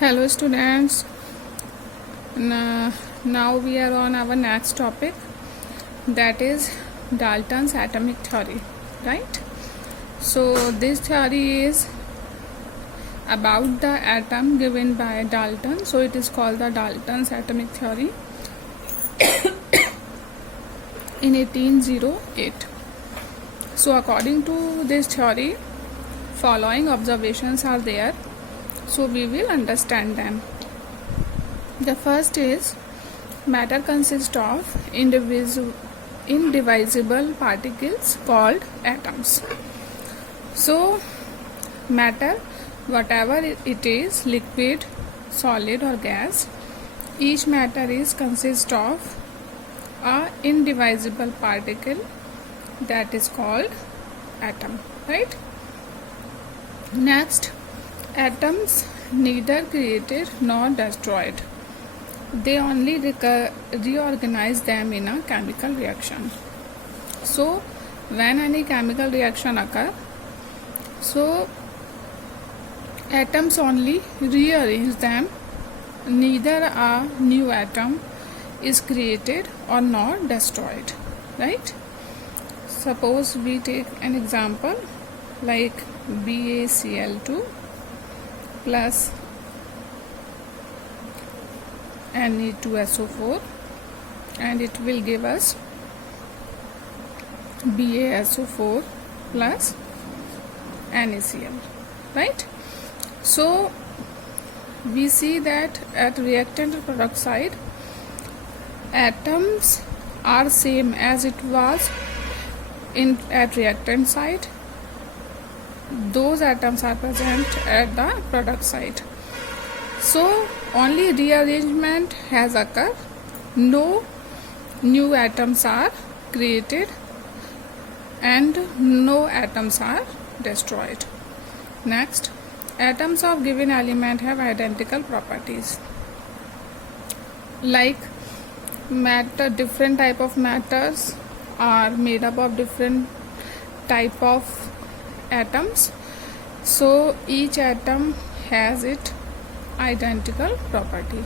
Hello students. Now we are on our next topic, that is Dalton's atomic theory, right? So this theory is about the atom given by Dalton, so it is called the Dalton's atomic theory in 1808. So according to this theory, following observations are there, so we will understand them. The first is, matter consists of indivisible particles called atoms. So matter, whatever it is, liquid, solid or gas, each matter is consist of a indivisible particle that is called atom, right? Next, atoms neither created nor destroyed. They only reorganize them in a chemical reaction. So when any chemical reaction occurs, so atoms only rearrange them. Neither a new atom is created or not destroyed, right? Suppose we take an example like BaCl2 plus Ne2SO4, and it will give us BaSO4 plus NaCl, right? So we see that at reactant and product side, atoms are same as it was at reactant side. Those atoms are present at the product side. So only rearrangement has occurred. No new atoms are created and no atoms are destroyed. Next, atoms of given element have identical properties. Like matter, different type of matters are made up of different type of atoms. So each atom has its identical property.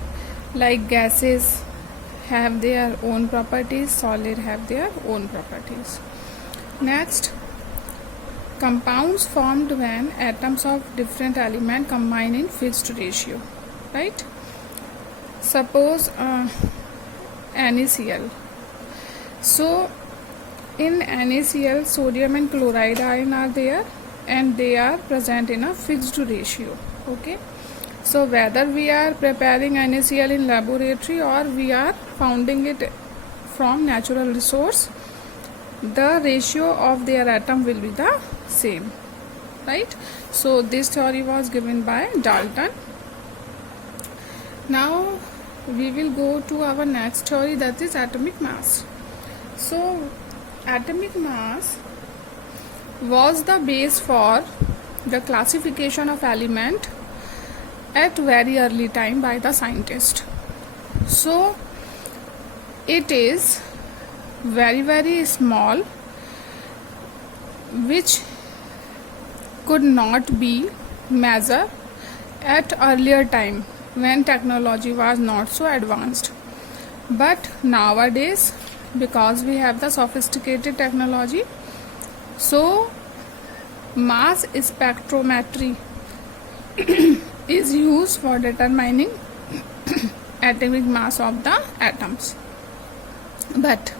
Like gases have their own properties, solid have their own properties. Next, compounds formed when atoms of different element combine in fixed ratio, right? Suppose NaCl. So in NaCl, sodium and chloride ion are there and they are present in a fixed ratio. Okay, so whether we are preparing NaCl in laboratory or we are founding it from natural resource, the ratio of their atom will be the same, right? So this theory was given by Dalton. Now we will go to our next theory, that is atomic mass. So atomic mass was the base for the classification of element at very early time by the scientist. So it is very small, which could not be measured at earlier time when technology was not so advanced. But nowadays, because we have the sophisticated technology, so mass spectrometry is used for determining atomic mass of the atoms. But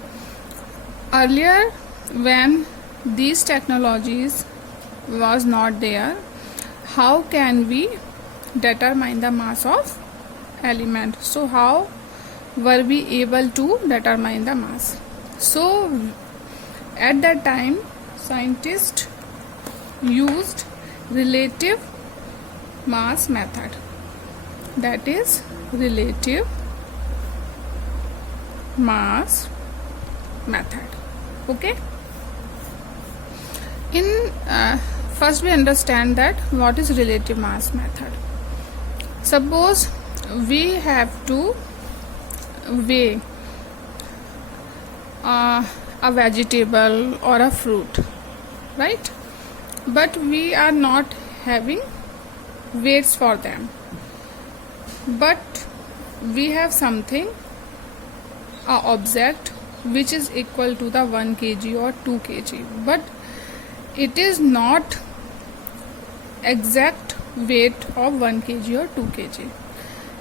earlier, when these technologies was not there, how can we determine the mass of element? So how were we able to determine the mass? So at that time, scientists used relative mass method, that is relative mass method. Okay, in first we understand that what is relative mass method. Suppose we have to weigh a vegetable or a fruit, right? But we are not having weights for them. but we have something, a object which is equal to the 1 kg or 2 kg, but it is not exact weight of 1 kg or 2 kg.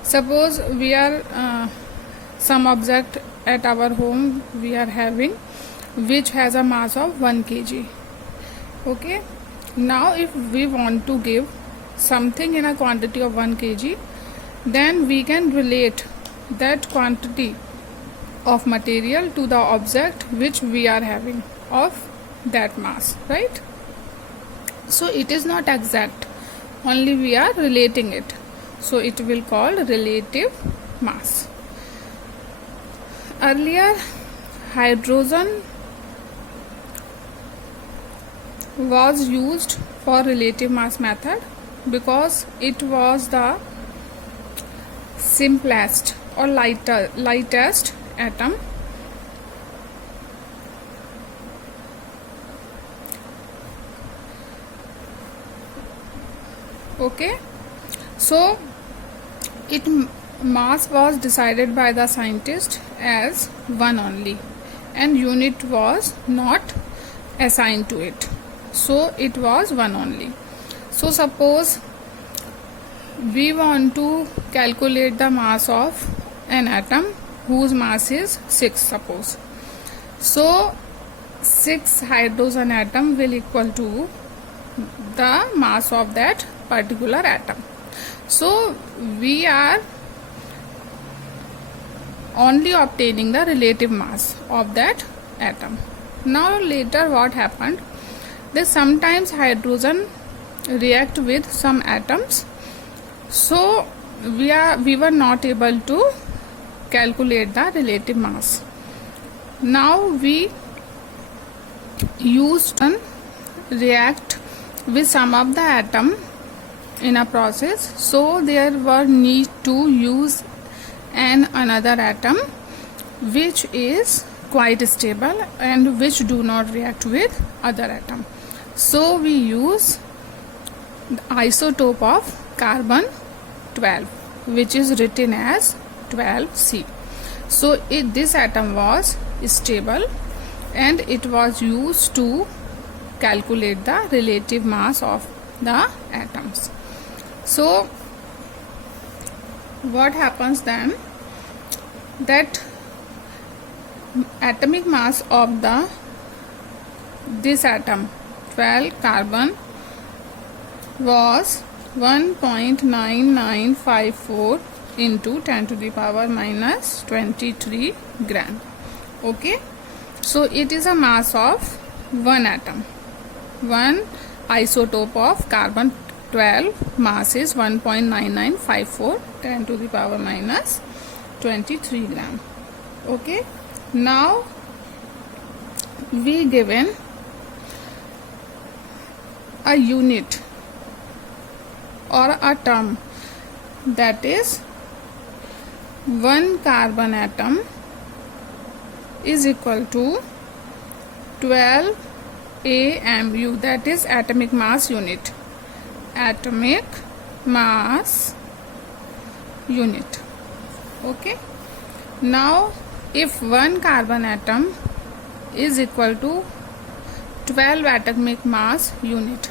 Suppose we are some object at our home we are having which has a mass of 1 kg. Okay, now if we want to give something in a quantity of 1 kg, then we can relate that quantity of material to the object which we are having of that mass, right? So it is not exact, only we are relating it, so it will called relative mass. Earlier hydrogen was used for relative mass method because it was the simplest or lightest atom. Okay, so its mass was decided by the scientist as 1 only, and unit was not assigned to it, so it was 1 only. So suppose we want to calculate the mass of an atom whose mass is 6, suppose. So 6 hydrogen atom will equal to the mass of that particular atom. So we are only obtaining the relative mass of that atom. Now later what happened, that sometimes hydrogen react with some atoms, so we were not able to calculate the relative mass. Now we used and react with some of the atom in a process, so there were need to use another atom which is quite stable and which do not react with other atom. So we use the isotope of carbon 12, which is written as 12C. So this atom was stable and it was used to calculate the relative mass of the atoms. So what happens then, that atomic mass of this atom 12 carbon was 1.9954 into 10 to the power minus 23 gram. Okay, so it is a mass of one atom. One isotope of carbon 12 mass is 1.9954 10 to the power minus 23 gram. Okay, now we given a unit or a term, that is one carbon atom is equal to 12 AMU, that is atomic mass unit. Atomic mass unit. Okay, now if one carbon atom is equal to 12 atomic mass unit,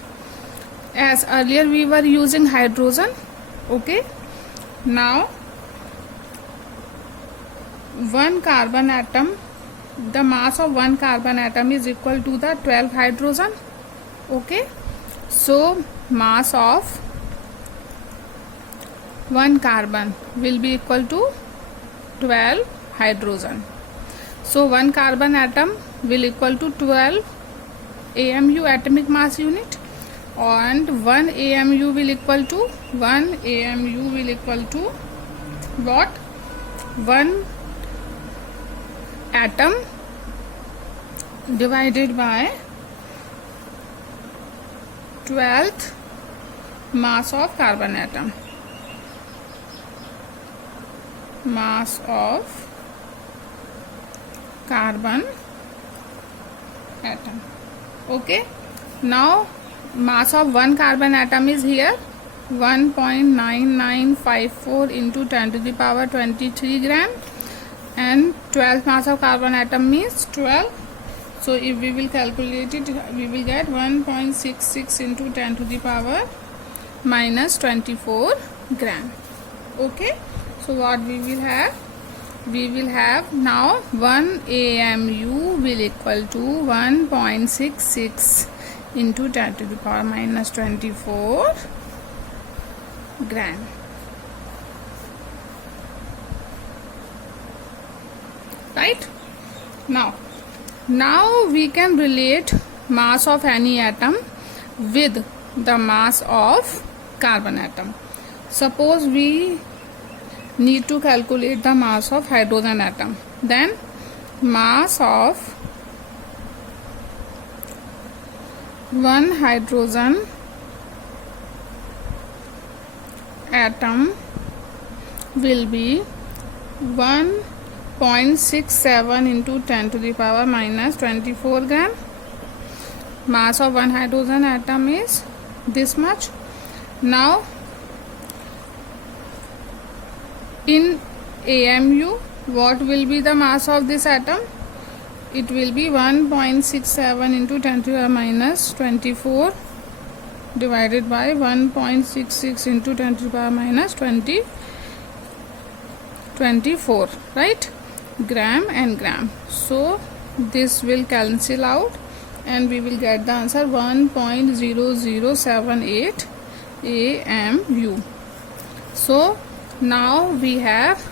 as earlier we were using hydrogen. Okay, now one carbon atom, the mass of one carbon atom is equal to the 12 hydrogen. Okay, so mass of one carbon will be equal to 12 hydrogen. So one carbon atom will equal to 12 AMU atomic mass unit, and 1 AMU will equal to what? 1 atom divided by 12th mass of carbon atom. Mass of carbon atom. Okay, now mass of one carbon atom is here 1.9954 into 10 to the power 23 gram, and 12th mass of carbon atom means 12. So if we will calculate it, we will get 1.66 into 10 to the power minus 24 gram. Okay, so what we will have? We will have now 1 AMU will equal to 1.66 into 10 to the power minus 24 gram. Right? Now we can relate mass of any atom with the mass of carbon atom. Suppose we need to calculate the mass of hydrogen atom, then mass of one hydrogen atom will be 1.67 into 10 to the power minus 24 gram. Mass of one hydrogen atom is this much. Now in AMU, what will be the mass of this atom? It will be 1.67 into 10 to the power minus 24 divided by 1.66 into 10 to the power minus 24, right? Gram and gram. So this will cancel out and we will get the answer 1.0078 AMU. So now we have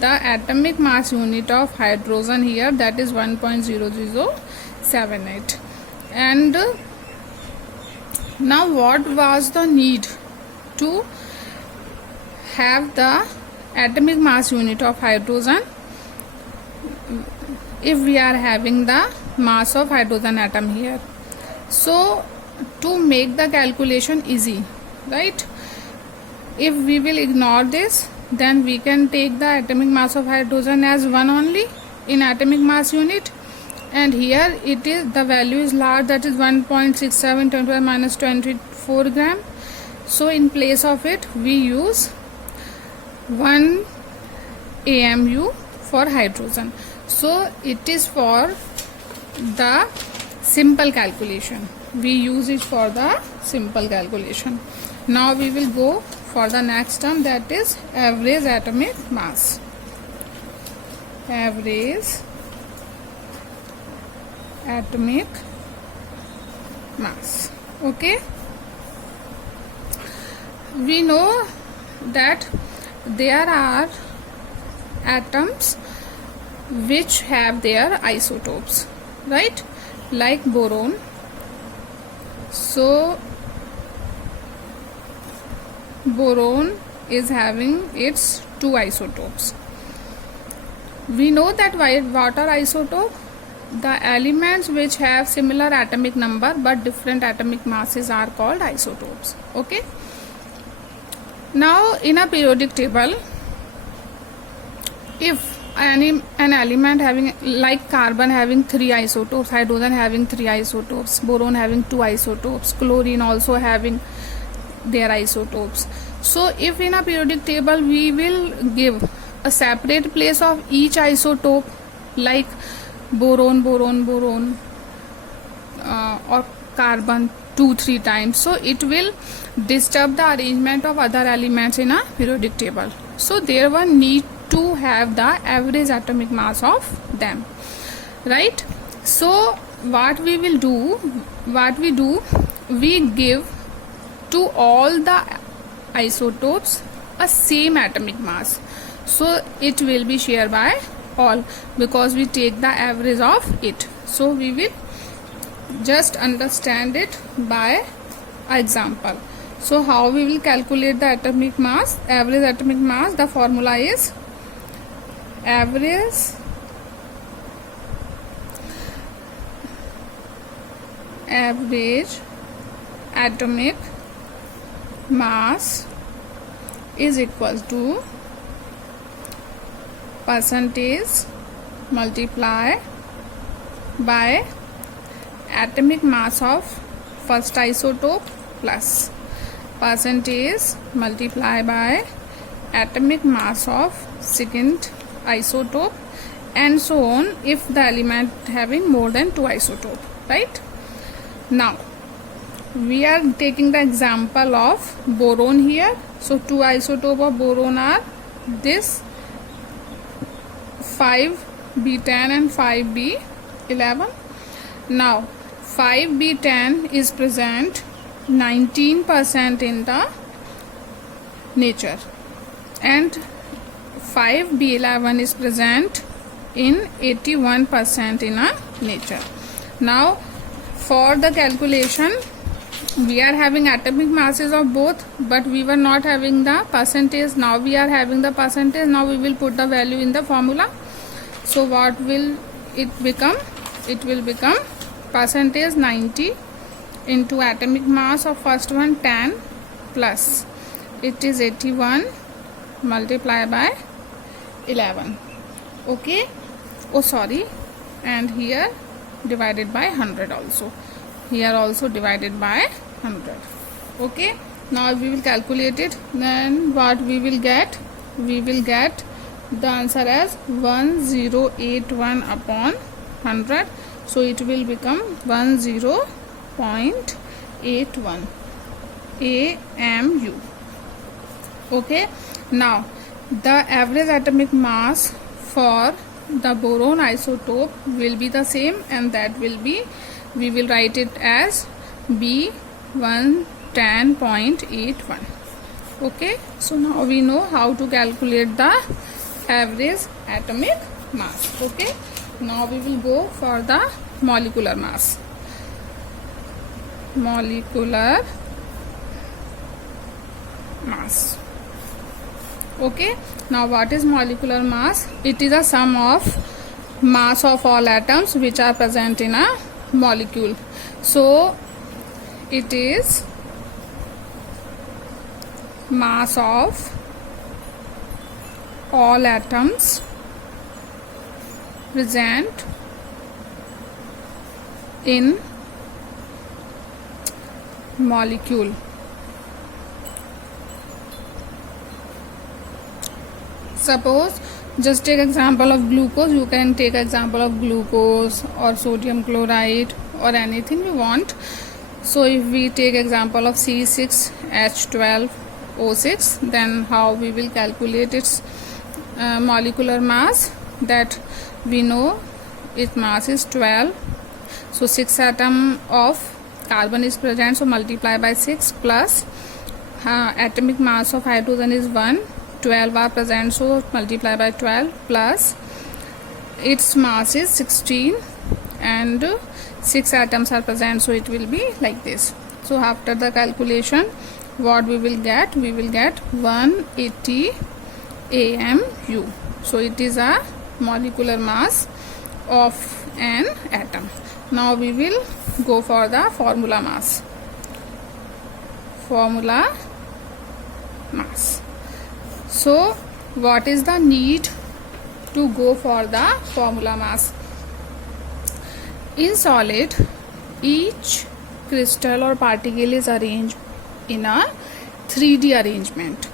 the atomic mass unit of hydrogen here, that is 1.0078. And now what was the need to have the atomic mass unit of hydrogen if we are having the mass of hydrogen atom here? So to make the calculation easy, right? If we will ignore this, then we can take the atomic mass of hydrogen as 1 only in atomic mass unit, and here it is, the value is large, that is 1.67 10 to the minus 24 gram. So in place of it we use 1 AMU for hydrogen. So it is for the simple calculation, we use it for the simple calculation. Now we will go for the next term, that is average atomic mass. Average atomic mass. Okay, we know that there are atoms which have their isotopes, right? Like boron. So boron is having its 2 isotopes. We know that water isotope, the elements which have similar atomic number but different atomic masses are called isotopes. Okay, now in a periodic table, if an element having, like carbon having 3 isotopes, hydrogen having 3 isotopes, boron having 2 isotopes, chlorine also having their isotopes. So if in a periodic table we will give a separate place of each isotope, like boron or carbon 2-3 times, so it will disturb the arrangement of other elements in a periodic table. So there one need to have the average atomic mass of them, right? So what we do, we give to all the isotopes a same atomic mass, so it will be shared by all because we take the average of it. So we will just understand it by example. So how we will calculate the atomic mass, average atomic mass? The formula is average atomic mass is equal to percentage multiply by atomic mass of first isotope plus percentage multiply by atomic mass of second isotope, and so on if the element having more than 2 isotope, right? Now we are taking the example of boron here. So 2 isotope of boron are this 5b10 and 5b11. Now 5b10 is present 19% in the nature, and 5b11 is present in 81% in a nature. Now for the calculation, we are having atomic masses of both, but we were not having the percentage. Now we are having the percentage. Now we will put the value in the formula. So what will it become? It will become percentage 90 into atomic mass of first one 10 plus it is 81 multiplied by 11. Okay, oh sorry, and here divided by 100 also. Here also divided by 100. Okay, now we will calculate it. Then what we will get? We will get the answer as 1081 upon 100. So it will become 10.81 AMU. Okay, now the average atomic mass for the boron isotope will be the same, and that will be, we will write it as B110.81. Okay, so now we know how to calculate the average atomic mass. Okay, now we will go for the molecular mass. Molecular mass. Okay, now what is molecular mass? It is a sum of mass of all atoms which are present in a molecule. So it is mass of all atoms present in molecule. Suppose, just take example of glucose. You can take example of glucose or sodium chloride or anything you want. So if we take example of C6H12O6, then how we will calculate its molecular mass? That we know its mass is 12. So 6 atom of carbon is present, so multiply by 6 plus atomic mass of hydrogen is 1. 12 are present, so multiply by 12 plus its mass is 16 and 6 atoms are present, so it will be like this. So after the calculation, what we will get? We will get 180 AMU. So it is a molecular mass of an atom. Now we will go for the formula mass. Formula mass. So what is the need to go for the formula mass? In solid, each crystal or particle is arranged in a 3D arrangement.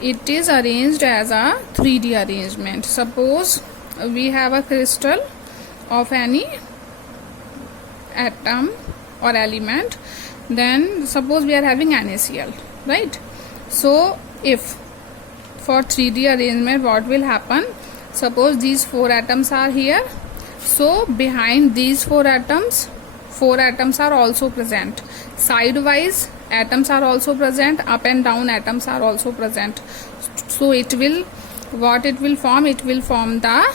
It is arranged as a 3D arrangement. Suppose we have a crystal of any atom or element, then suppose we are having NaCl, right? So if for 3D arrangement, what will happen? Suppose these 4 atoms are here, so behind these 4 atoms are also present. Sidewise atoms are also present, up and down atoms are also present. So it will, what it will form? It will form the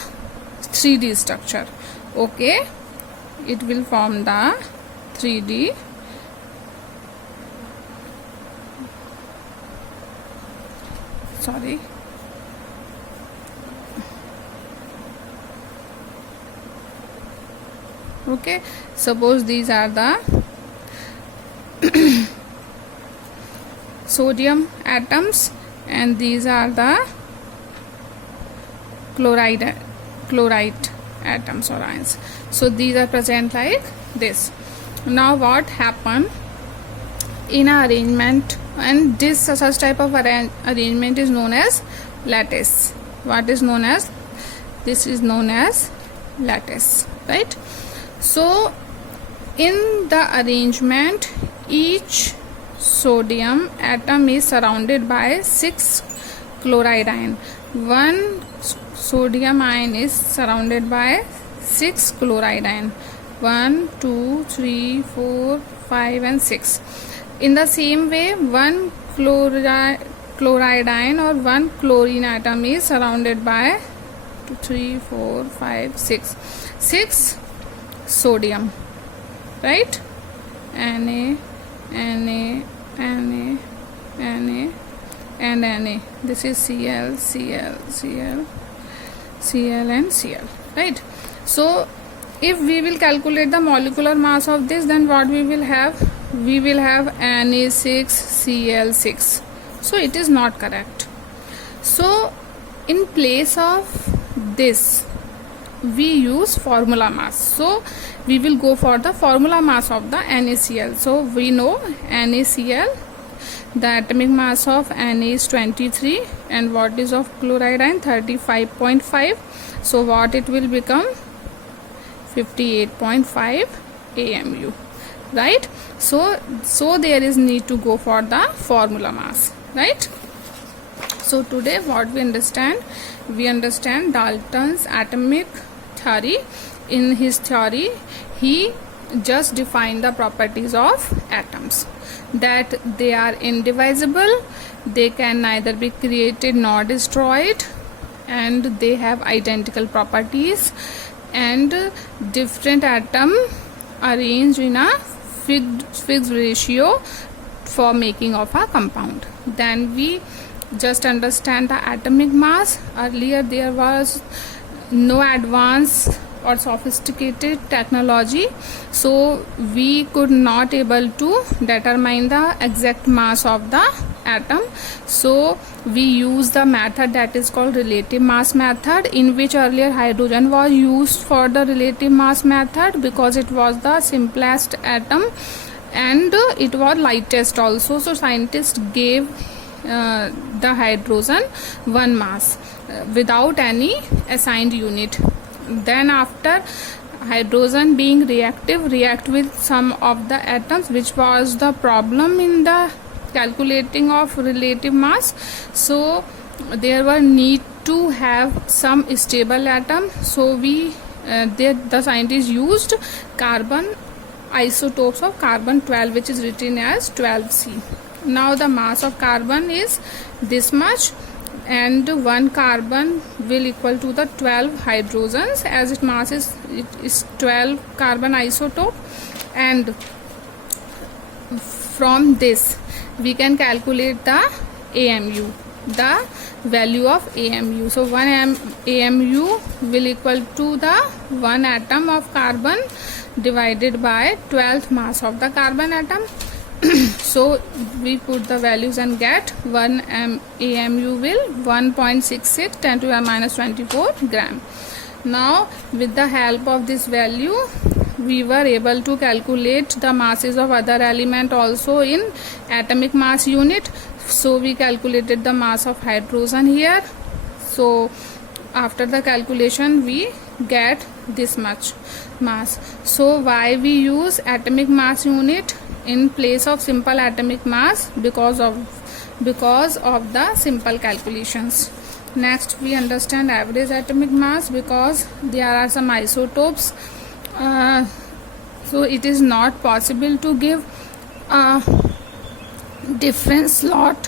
3D structure. Okay, it will form the 3D okay, suppose these are the sodium atoms and these are the chloride atoms or ions. So these are present like this. Now what happened in a arrangement and this such type of arrangement is known as lattice. What is known as? This is known as lattice, right? So in the arrangement, each sodium atom is surrounded by 6 chloride ion. One sodium ion is surrounded by 6 chloride ion. 1, 2, 3, 4, 5 and 6. In the same way, one chloride ion or one chlorine atom is surrounded by 2, 3, 4, 5, 6. 6 sodium, right? Na, Na, Na, Na and Na. This is Cl, Cl, Cl, Cl and Cl, right? So if we will calculate the molecular mass of this, then what we will have? We will have Na6Cl6. So it is not correct. So in place of this, we use formula mass. So we will go for the formula mass of the NaCl. So we know NaCl, the atomic mass of Na is 23 and what is of chloride ion? 35.5. So what it will become? 58.5 AMU, right? So there is need to go for the formula mass, right? So today what we understand Dalton's atomic theory. In his theory, he just defined the properties of atoms, that they are indivisible, they can neither be created nor destroyed, and they have identical properties, and different atom arranged in a fixed ratio for making of a compound. Then we just understand the atomic mass. Earlier there was no advanced or sophisticated technology, so we could not able to determine the exact mass of the atom. So we use the method that is called relative mass method, in which earlier hydrogen was used for the relative mass method because it was the simplest atom and it was lightest also. So scientists gave the hydrogen one mass without any assigned unit. Then after hydrogen being react with some of the atoms, which was the problem in the calculating of relative mass. So there were need to have some stable atom. So the scientists used carbon isotopes of carbon 12, which is written as 12C. Now the mass of carbon is this much, and one carbon will equal to the 12 hydrogens, as its mass is 12 carbon isotope. And from this we can calculate the AMU, the value of AMU. So 1 AMU will equal to the 1 atom of carbon divided by 12th mass of the carbon atom. So we put the values and get 1 AMU will 1.66 10 to the minus 24 gram. Now with the help of this value, we were able to calculate the masses of other element also in atomic mass unit. So we calculated the mass of hydrogen here. So after the calculation we get this much mass. So why we use atomic mass unit in place of simple atomic mass? Because of the simple calculations. Next we understand average atomic mass, because there are some isotopes. So it is not possible to give a different slot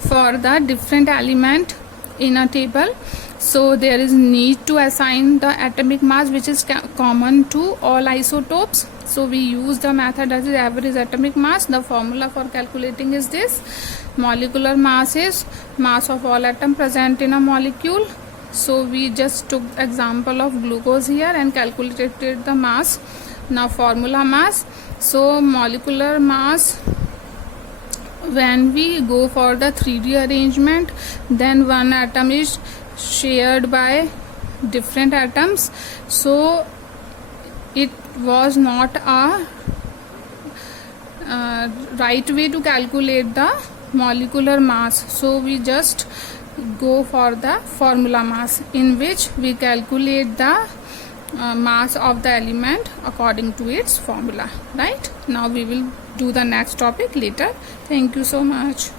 for the different element in a table. So there is need to assign the atomic mass which is common to all isotopes. So we use the method that is average atomic mass. The formula for calculating is this: molecular mass is mass of all atom present in a molecule. So we just took example of glucose here and calculated the mass. Now formula mass. So molecular mass, when we go for the 3D arrangement, then one atom is shared by different atoms. So it was not a right way to calculate the molecular mass. So we just go for the formula mass, in which we calculate the mass of the element according to its formula. Right, now we will do the next topic later. Thank you so much.